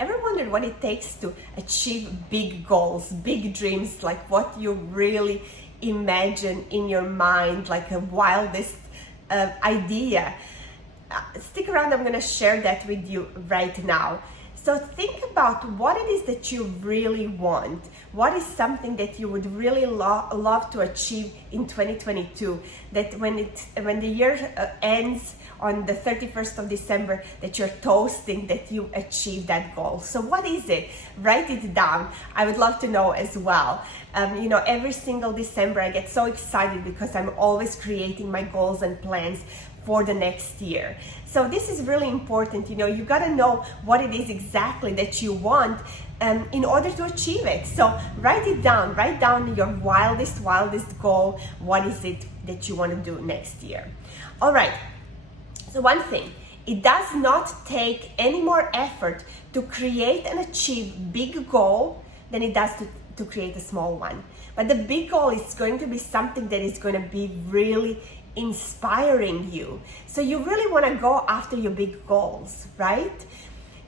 Ever wondered what it takes to achieve big goals, big dreams, like what you really imagine in your mind, like a wildest idea? Stick around, I'm gonna share that with you right now. So think about what it is that you really want. What is something that you would really love to achieve in 2022? That when the year ends on the 31st of December, that you're toasting that you achieved that goal. So what is it? Write it down. I would love to know as well. Every single December I get so excited because I'm always creating my goals and plans for the next year. So this is really important. You got to know what it is exactly that you want in order to achieve it. So write it down. Write down your wildest goal. What is it that you want to do next year? All right. So one thing, it does not take any more effort to create and achieve big goal than it does to create a small one. But the big goal is going to be something that is going to be really inspiring you. So you really want to go after your big goals, right?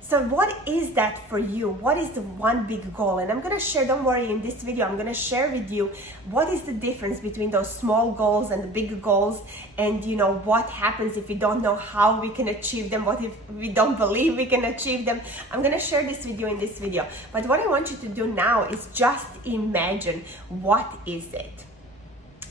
So what is that for you? What is the one big goal? And I'm going to share, don't worry, in this video, I'm going to share with you what is the difference between those small goals and the big goals, and what happens if we don't know how we can achieve them, what if we don't believe we can achieve them. I'm going to share this with you in this video. But what I want you to do now is just imagine, what is it?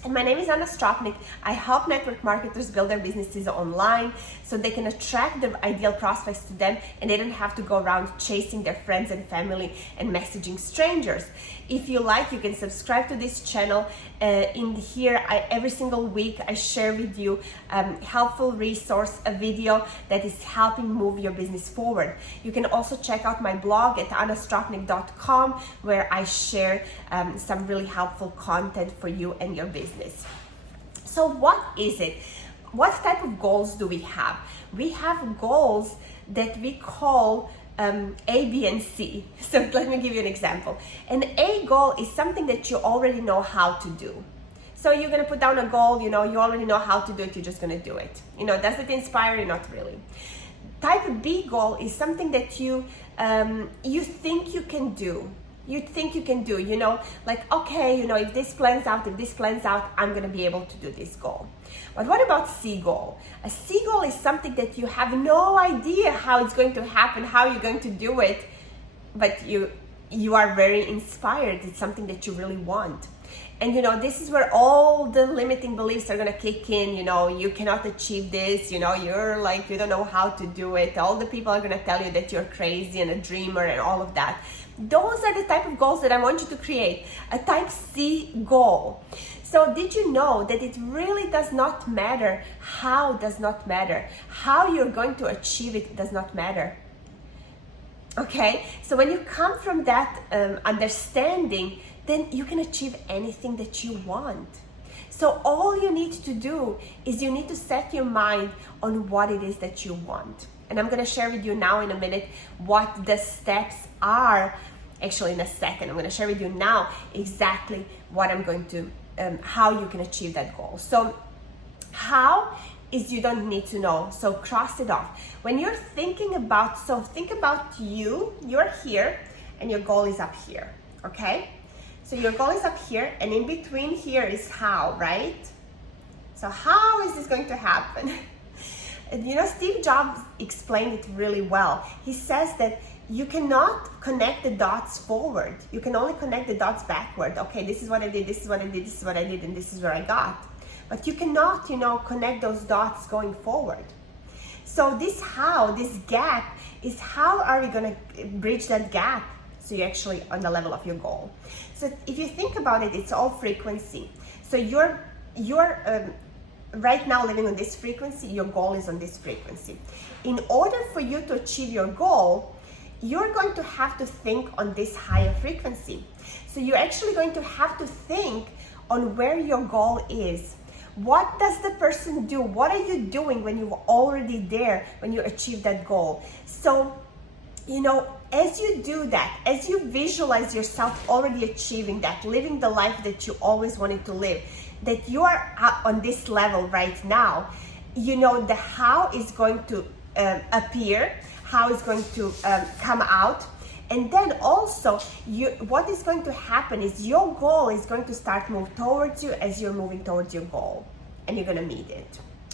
And my name is Anna Stropnik. I help network marketers build their businesses online so they can attract the ideal prospects to them, and they don't have to go around chasing their friends and family and messaging strangers. If you like, you can subscribe to this channel. In here, every single week I share with you helpful resource, a video that is helping move your business forward. You can also check out my blog at annastropnik.com, where I share some really helpful content for you and your business. So what is it? What type of goals do we have? We have goals that we call A, B, and C. So let me give you an example. An A goal is something that you already know how to do. So you're going to put down a goal, you already know how to do it, you're just going to do it. Does it inspire you? Not really. Type B goal is something that you think you can do. Like, okay, if this plans out, I'm going to be able to do this goal. But what about C goal? A C goal is something that you have no idea how it's going to happen, how you're going to do it, but you are very inspired. It's something that you really want. And this is where all the limiting beliefs are going to kick in. You cannot achieve this, you're like, you don't know how to do it. All the people are going to tell you that you're crazy and a dreamer and all of that. Those are the type of goals that I want you to create. A type C goal. So did you know that it really does not matter how you're going to achieve it does not matter. Okay, so when you come from that understanding, then you can achieve anything that you want. So all you need to do is you need to set your mind on what it is that you want. And I'm going to share with you now in a minute what the steps are. Actually, in a second, I'm going to share with you now exactly what I'm going to, how you can achieve that goal. So how is, you don't need to know. So cross it off. When you're thinking about, think about you're here and your goal is up here. Okay. So your goal is up here, and in between here is how, right? So how is this going to happen? Steve Jobs explained it really well. He says that you cannot connect the dots forward. You can only connect the dots backward. Okay, this is what I did, this is what I did, this is what I did, and this is where I got. But you cannot, connect those dots going forward. So this gap is, how are we going to bridge that gap so you're actually on the level of your goal? So if you think about it, it's all frequency. So you're right now living on this frequency, your goal is on this frequency. In order for you to achieve your goal, you're going to have to think on this higher frequency. So you're actually going to have to think on where your goal is. What does the person do? What are you doing when you're already there, when you achieve that goal? So, as you do that, as you visualize yourself already achieving that, living the life that you always wanted to live, that you are on this level right now, the how is going to appear. how it's going to come out. And then also, what is going to happen is your goal is going to start move towards you as you're moving towards your goal, and you're gonna meet it.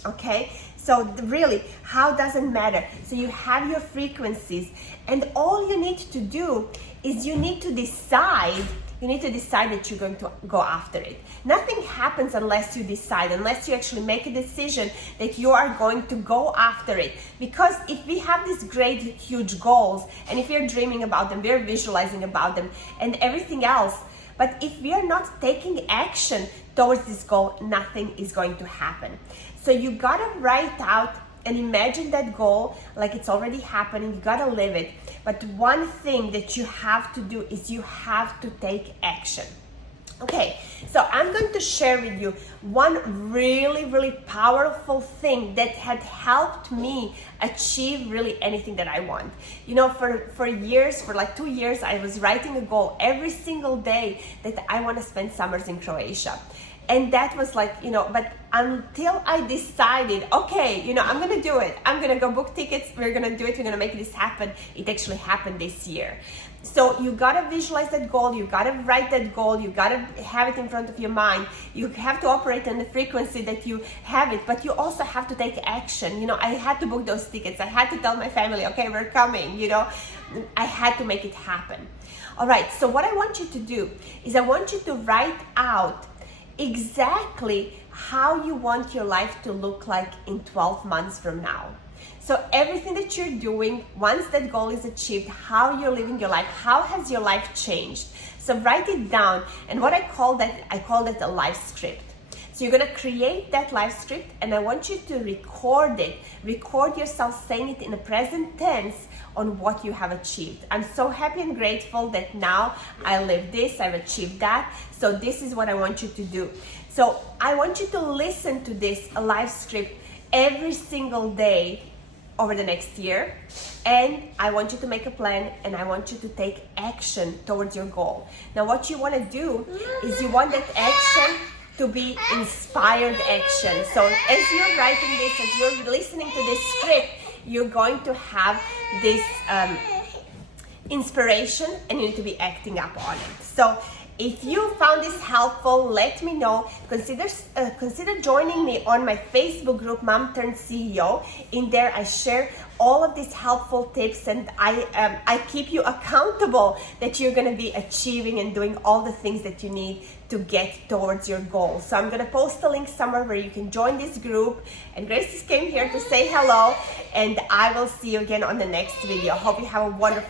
Okay, so really, how doesn't matter. So you have your frequencies, and all you need to do is you need to decide that you're going to go after it. Nothing happens unless you decide, unless you actually make a decision that you are going to go after it. Because if we have these great, huge goals, and if we're dreaming about them, we're visualizing about them and everything else, but if we are not taking action towards this goal, nothing is going to happen. So you gotta write out and imagine that goal like it's already happening. You gotta live it. But one thing that you have to do is you have to take action. Okay, so I'm going to share with you one really, really powerful thing that had helped me achieve really anything that I want. You know, for years, for like 2 years, I was writing a goal every single day that I want to spend summers in Croatia. And that was like, you know, but until I decided, okay, you know, I'm gonna do it. I'm gonna go book tickets. We're gonna do it. We're gonna make this happen. It actually happened this year. So you gotta visualize that goal. You gotta write that goal. You gotta have it in front of your mind. You have to operate on the frequency that you have it, but you also have to take action. You know, I had to book those tickets. I had to tell my family, okay, we're coming, you know. I had to make it happen. All right, so what I want you to do is I want you to write out exactly how you want your life to look like in 12 months from now. So everything that you're doing, once that goal is achieved, how you're living your life, how has your life changed? So write it down, and what I call it a life script. So you're gonna create that life script, and I want you to record it. Record yourself saying it in the present tense on what you have achieved. I'm so happy and grateful that now I live this, I've achieved that. So this is what I want you to do. So I want you to listen to this life script every single day over the next year, and I want you to make a plan, and I want you to take action towards your goal. Now what you want to do is you want that action to be inspired action. So as you're writing this, as you're listening to this script, you're going to have this inspiration, and you need to be acting up on it. So if you found this helpful, let me know. Consider joining me on my Facebook group, Mom Turned CEO. In there, I share all of these helpful tips, and I keep you accountable that you're going to be achieving and doing all the things that you need to get towards your goal. So I'm going to post a link somewhere where you can join this group. And Grace just came here to say hello, and I will see you again on the next video. Hope you have a wonderful